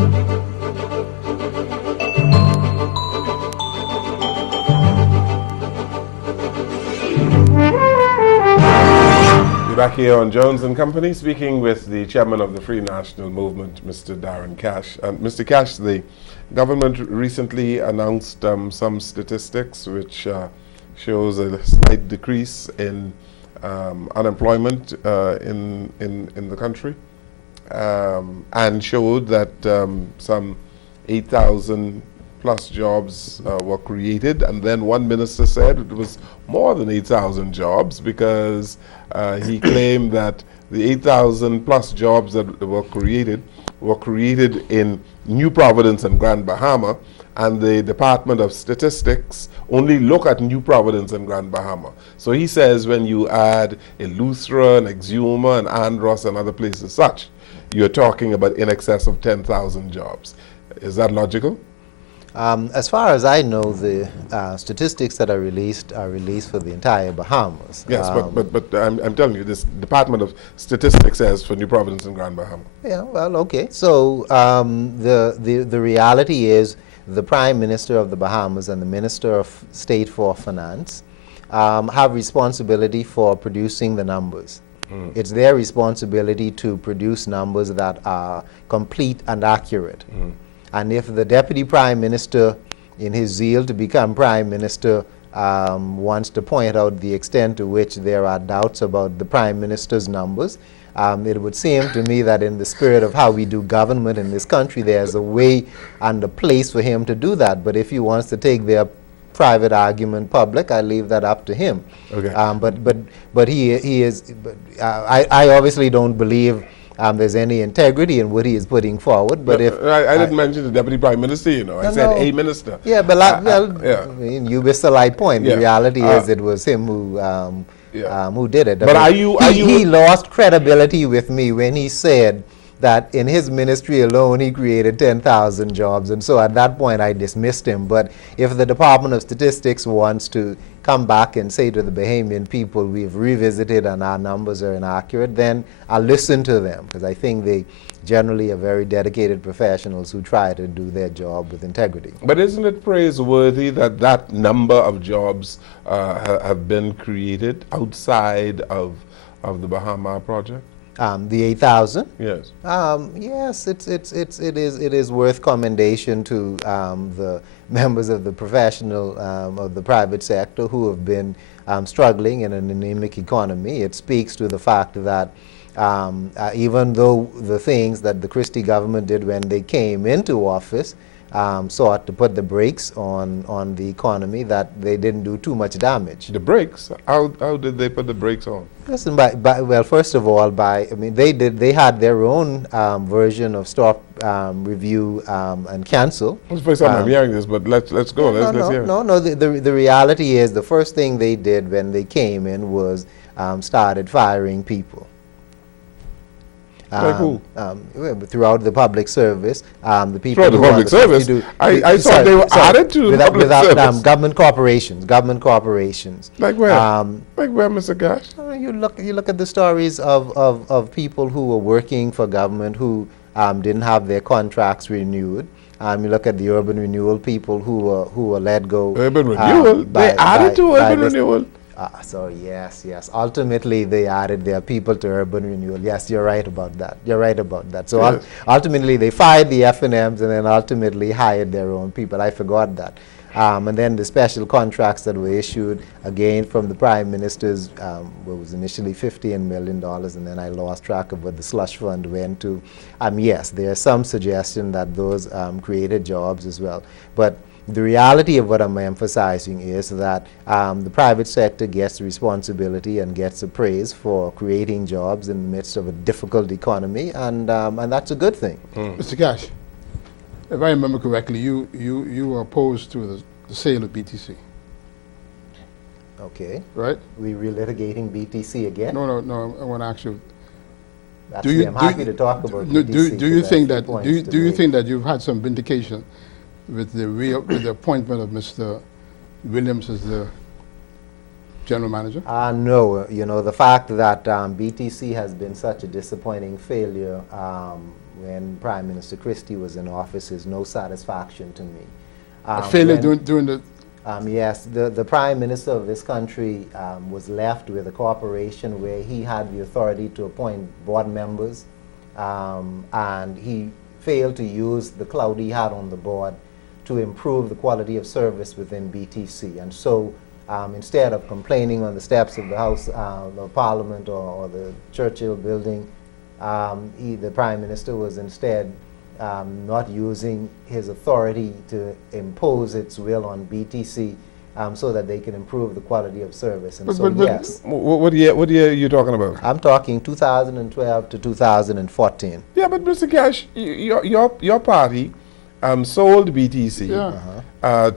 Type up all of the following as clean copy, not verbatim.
We're back here on Jones and Company, speaking with the chairman of the Free National Movement, Mr. Darron Cash. And Mr. Cash, the government recently announced some statistics which shows a slight decrease in unemployment in the country, and showed that some 8,000 plus jobs were created, and then one minister said it was more than 8,000 jobs because he claimed that the 8,000 plus jobs that were created in New Providence and Grand Bahama, and the Department of Statistics only look at New Providence and Grand Bahama. So he says when you add Eleuthera and Exuma and Andros and other places such, you're talking about in excess of 10,000 jobs. Is that logical? As far as I know, the statistics that are released for the entire Bahamas. Yes, but I'm telling you, this Department of Statistics says for New Providence and Grand Bahama. Yeah, well, okay. So the reality is the Prime Minister of the Bahamas and the Minister of State for Finance have responsibility for producing the numbers. It's their responsibility to produce numbers that are complete and accurate. And if the Deputy Prime Minister, in his zeal to become Prime Minister, wants to point out the extent to which there are doubts about the Prime Minister's numbers, it would seem to me that in the spirit of how we do government in this country, there's a way and a place for him to do that. But if he wants to take their private argument public, I leave that up to him. Okay. But he is. I obviously don't believe there's any integrity in what he is putting forward. But if I didn't mention the Deputy Prime Minister, you know, I said a minister. Yeah, but I mean, you missed the light point. The reality is it was him who did it. But he lost credibility with me when he said that in his ministry alone he created 10,000 jobs, and so at that point I dismissed him. But if the Department of Statistics wants to come back and say to the Bahamian people, we've revisited and our numbers are inaccurate, then I'll listen to them, because I think they generally are very dedicated professionals who try to do their job with integrity. But isn't it praiseworthy that that number of jobs have been created outside of the Bahama project? The 8,000? Yes. Yes, it is worth commendation to the members of the professional of the private sector who have been struggling in an anemic economy. It speaks to the fact that even though the things that the Christie government did when they came into office sought to put the brakes on the economy, that they didn't do too much damage. The brakes? How did they put the brakes on? Listen, well, first of all, they had their own version of stop, review, and cancel. It's the first time I'm hearing this, but let's go. Let's hear it. No. The reality is the first thing they did when they came in was started firing people. Like who? Throughout the public service, the people throughout the public service. I thought they were added to the public service. Government corporations. Like where? Like where, Mr. Cash? You look at the stories of people who were working for government who didn't have their contracts renewed. You look at the urban renewal people who were let go. Urban renewal? They added to urban renewal? So yes. Ultimately, they added their people to urban renewal. Yes, you're right about that. So yes. Ultimately, they fired the F&Ms and then ultimately hired their own people. I forgot that. And then the special contracts that were issued, again, from the Prime Minister's, what was initially $15 million, and then I lost track of what the slush fund went to. Yes, there's some suggestion that those created jobs as well. But the reality of what I'm emphasizing is that the private sector gets the responsibility and gets the praise for creating jobs in the midst of a difficult economy, and that's a good thing. Mr. Cash, if I remember correctly, you were opposed to the sale of BTC. Okay. Right? We relitigating BTC again? No. I want to ask you. Actually, I'm happy to talk about BTC. Do you think that you've had some vindication with the appointment of Mr. Williams as the general manager? No. The fact that BTC has been such a disappointing failure when Prime Minister Christie was in office is no satisfaction to me. A failure during the... Yes, the Prime Minister of this country was left with a corporation where he had the authority to appoint board members, and he failed to use the clout he had on the board to improve the quality of service within BTC. And so instead of complaining on the steps of the House of Parliament or the Churchill building, the Prime Minister was instead not using his authority to impose its will on BTC so that they can improve the quality of service. And but yes. What year are you talking about? I'm talking 2012 to 2014. Yeah, but Mr. Cash, your party sold BTC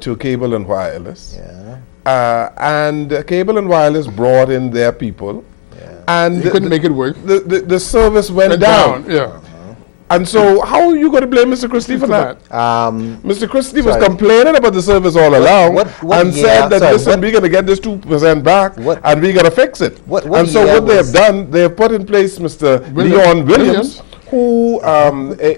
to Cable and Wireless. Yeah. And Cable and Wireless brought in their people. Yeah. And you couldn't make it work. The service went down. Yeah. And so how are you going to blame Mr. Christie for that? Mr. Christie was complaining about the service all along and said that, listen, we're going to get this 2% back and we're going to fix it. And so what they have done, they have put in place Mr. Leon Williams, who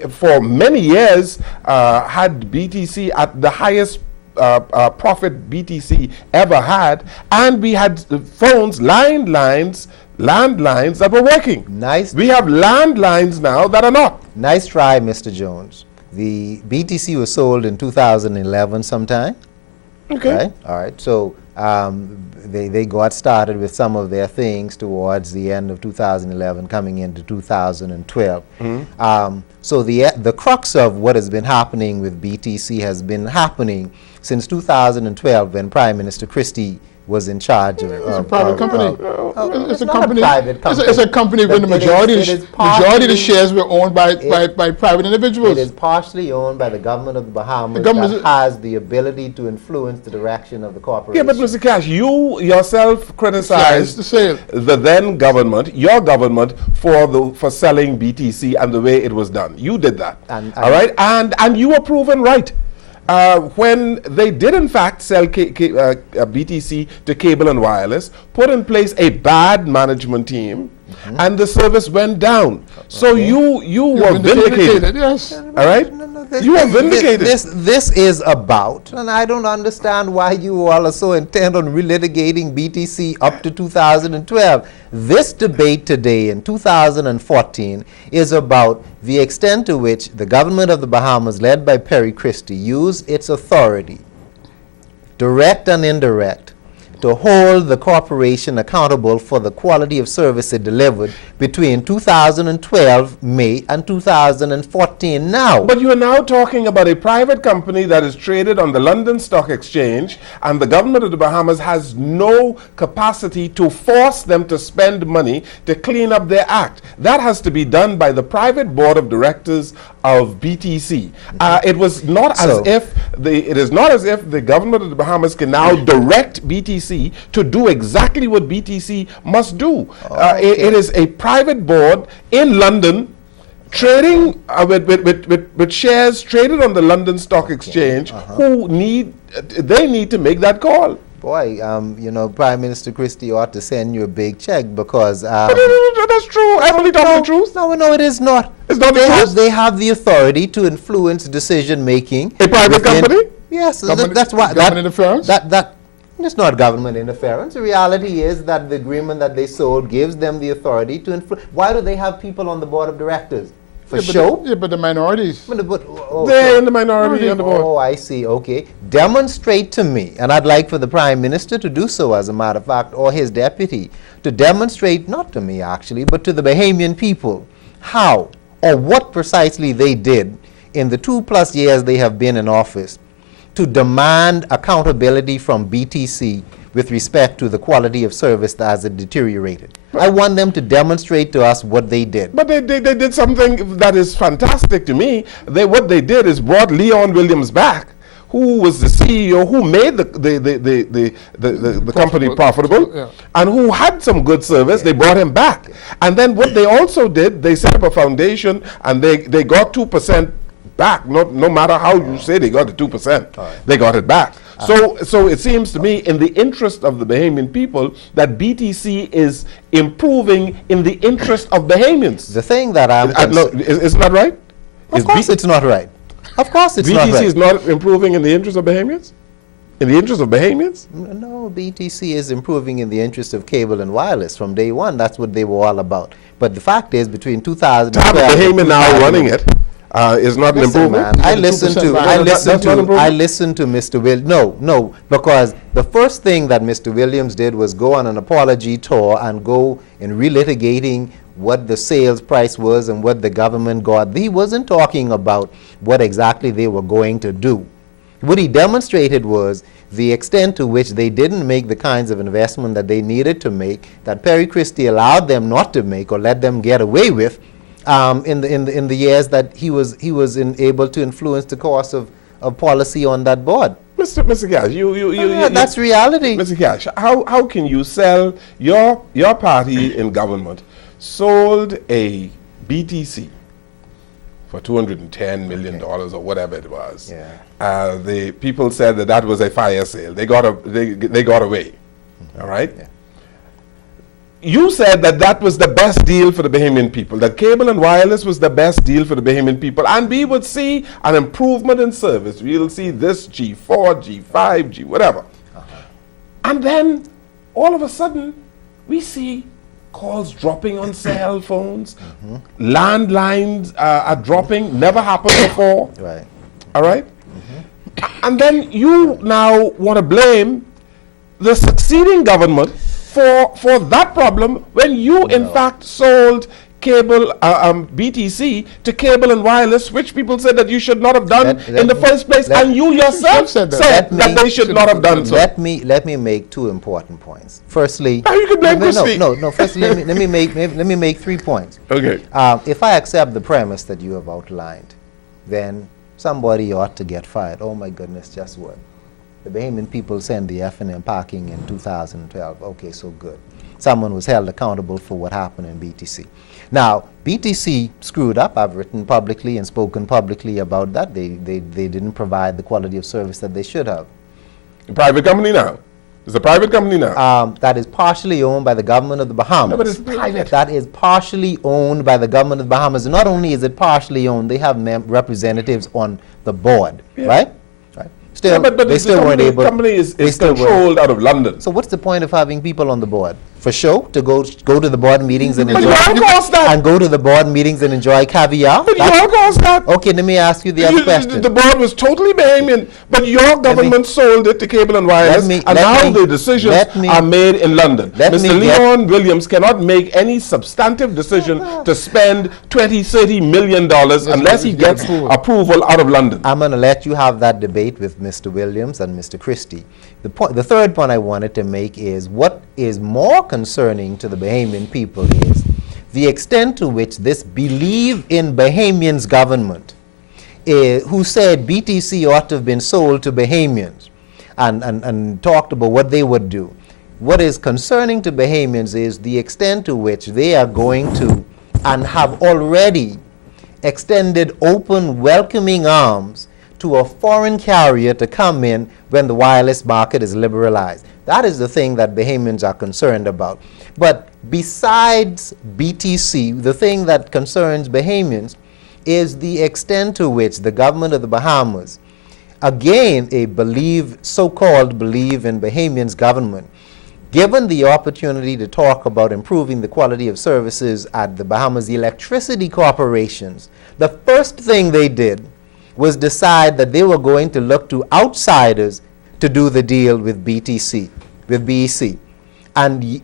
for many years had BTC at the highest profit BTC ever had, and we had phones, landlines that were working. Nice. We have landlines now that are not. Nice try, Mr. Jones. The BTC was sold in 2011 sometime. Okay. Right? All right. So they got started with some of their things towards the end of 2011, coming into 2012. So the crux of what has been happening with BTC has been happening since 2012 when Prime Minister Christie was in charge of. It's a private company. It's a company. It's a company where the majority of the shares were owned by private individuals. It is partially owned by the government of the Bahamas that has the ability to influence the direction of the corporation. Yeah, but Mr. Cash, you yourself criticized the then government, your government, for selling BTC and the way it was done. You did that. All right? And you were proven right. When they did in fact sell BTC to Cable and Wireless, put in place a bad management team, and the service went down. So you were vindicated. Yes. All right? You were vindicated. This is about, and I don't understand why you all are so intent on relitigating BTC up to 2012. This debate today in 2014 is about the extent to which the government of the Bahamas, led by Perry Christie, used its authority, direct and indirect, to hold the corporation accountable for the quality of service it delivered between 2012 May and 2014 now. But you are now talking about a private company that is traded on the London Stock Exchange, and the government of the Bahamas has no capacity to force them to spend money to clean up their act. That has to be done by the private board of directors of BTC. It is not as if the government of the Bahamas can now direct BTC to do exactly what BTC must do. It is a private board in London trading with shares traded on the London Stock Exchange who need to make that call. Boy, you know, Prime Minister Christie ought to send you a big check because... that's true. I'm only talking the truth. No, it is not. It's not the truth. They have the authority to influence decision-making. A private company? Yes, that's why... Government interference? It's not government interference. The reality is that the agreement that they sold gives them the authority to influence. Why do they have people on the board of directors? For show? But the minorities. They're in the minority on the board. Oh, I see. Okay. Demonstrate to me, and I'd like for the Prime Minister to do so, as a matter of fact, or his deputy, to demonstrate, not to me actually, but to the Bahamian people, how or what precisely they did in the 2+ years they have been in office to demand accountability from BTC with respect to the quality of service that has deteriorated. I want them to demonstrate to us what they did. But they did something that is fantastic to me. What they did is brought Leon Williams back, who was the CEO, who made the company profitable, and who had some good service. They brought him back. And then what they also did, they set up a foundation, and they got 2% back. No matter how you say they got the 2%, they got it back. So it seems to me, in the interest of the Bahamian people, that BTC is improving in the interest of Bahamians. The thing that I'm isn't that right? Of course it's not right. Of course it's not BTC right. is not improving in the interest of Bahamians? In the interest of Bahamians? No, BTC is improving in the interest of cable and wireless from day one. That's what they were all about. But the fact is, between 2012 To have Bahamian now running it is not an Listen, improvement. man, I listened to Mr. Williams. No, because the first thing that Mr. Williams did was go on an apology tour and go in relitigating what the sales price was and what the government got. He wasn't talking about what exactly they were going to do. What he demonstrated was the extent to which they didn't make the kinds of investment that they needed to make, that Perry Christie allowed them not to make or let them get away with in the years that he was able to influence the course of policy on that board. Mr. Cash, that's reality. Mr. Cash, how can you sell your party in government sold a BTC for $210 million or whatever it was? Yeah. The people said that was a fire sale. They got away. All right. Yeah. You said that was the best deal for the Bahamian people, that cable and wireless was the best deal for the Bahamian people, and we would see an improvement in service. We'll see this G4, G5, G whatever. And then, all of a sudden, we see calls dropping on cell phones, landlines are dropping, never happened before. Right. All right? And then you now want to blame the succeeding government for that problem when you in fact sold cable BTC to cable and wireless, which people said that you should not have done in the first place, and you yourself said that they should not have done so. Let me make two important points. Firstly, now you can blame Christie. No. Firstly, let me make 3 points. Okay. If I accept the premise that you have outlined, then somebody ought to get fired. Oh my goodness, just what? The Bahamian people sent the F&M packing in 2012. Okay, so good. Someone was held accountable for what happened in BTC. Now, BTC screwed up. I've written publicly and spoken publicly about that. They didn't provide the quality of service that they should have. A private company now. It's a private company now. That is partially owned by the government of the Bahamas. No, but it's private. That is partially owned by the government of the Bahamas. And not only is it partially owned, they have representatives on the board, right? Still, but they still weren't able. The company is controlled out of London. So what's the point of having people on the board? For show? To go to the board meetings and enjoy? And go to the board meetings and enjoy caviar? But you all caused that. Okay, let me ask you the other question. The board was totally Bahamian, but your government sold it to cable and wireless, and now the decisions are made in London. Mr. Leon Williams cannot make any substantive decision to spend $20–30 million unless he gets approval out of London. I'm going to let you have that debate with Mr. Williams and Mr. Christie. The third point I wanted to make is what is more concerning to the Bahamian people is the extent to which this believe in Bahamians government, who said BTC ought to have been sold to Bahamians and talked about what they would do. What is concerning to Bahamians is the extent to which they are going to and have already extended open, welcoming arms to a foreign carrier to come in when the wireless market is liberalized. That is the thing that Bahamians are concerned about. But besides BTC, the thing that concerns Bahamians is the extent to which the government of the Bahamas, again a so-called believe in Bahamians government, given the opportunity to talk about improving the quality of services at the Bahamas electricity corporations, the first thing they did was decide that they were going to look to outsiders to do the deal with BTC, with BEC. And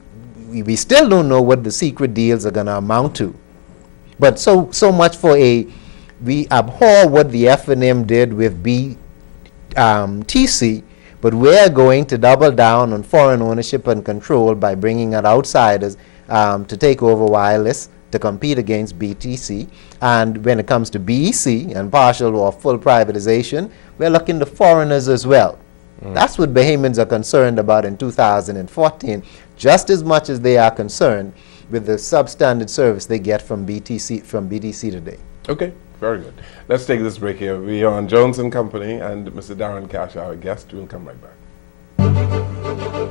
we still don't know what the secret deals are going to amount to. But so much for we abhor what the F&M did with TC, but we're going to double down on foreign ownership and control by bringing out outsiders to take over wireless, to compete against BTC. And when it comes to BEC and partial or full privatization, we're looking to foreigners as well. That's what Bahamians are concerned about in 2014, just as much as they are concerned with the substandard service they get from BTC today. Okay, very good. Let's take this break here. We are on Jones and Company, and Mr. Darron Cash, our guest. We'll come right back.